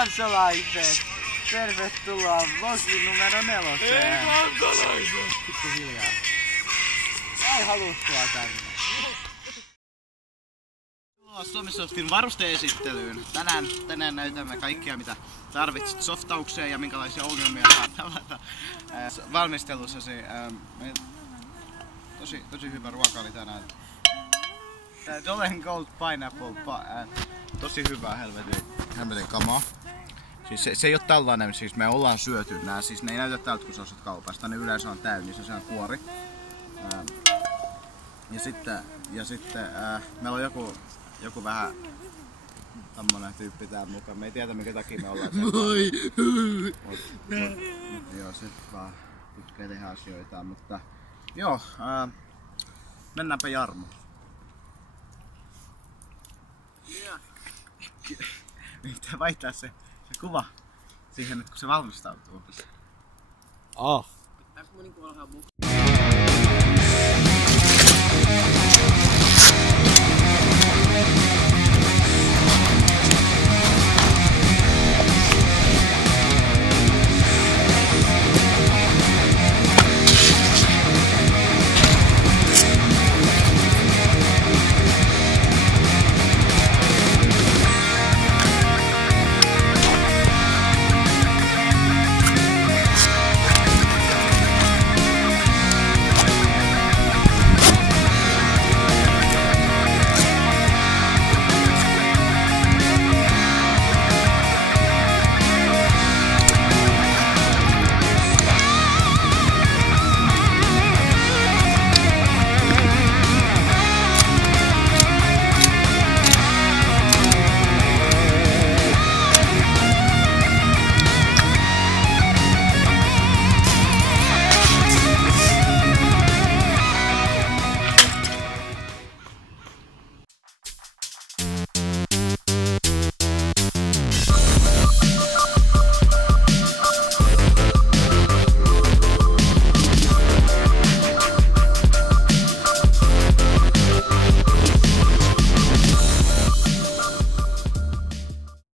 kansalaiset! Tervetuloa vlogin numero 4. Ei kansalaiset! Pikku hiljaa. Ei halua sua tänne. Suomisoftin varuste-esittelyyn. Tänään näytämme kaikkia mitä tarvitset softaukseen ja minkälaisia ongelmia saattaa valmistelussasi. Tosi hyvä ruoka oli tänään. Dolen Gold Pineapple, tosi hyvää helvetin kamaa. Siis se ei oo tällainen, siis me ollaan syöty nää, siis ne ei näytä tältä kun sä ostat kaupasta, ne yleensä on täynnä, se on kuori. Ja sitten meillä on joku vähän tommonen tyyppi täällä mukaan, me ei tiedä minkä takia me ollaan sen joo, se vaan tykkää tehdä asioita, mutta joo, mennäänpä Jarmo. Pitää vaihtaa se kuva siihen, kun se valmistautuu. Ah. Pitääkö mun niinku alkaa mukaan?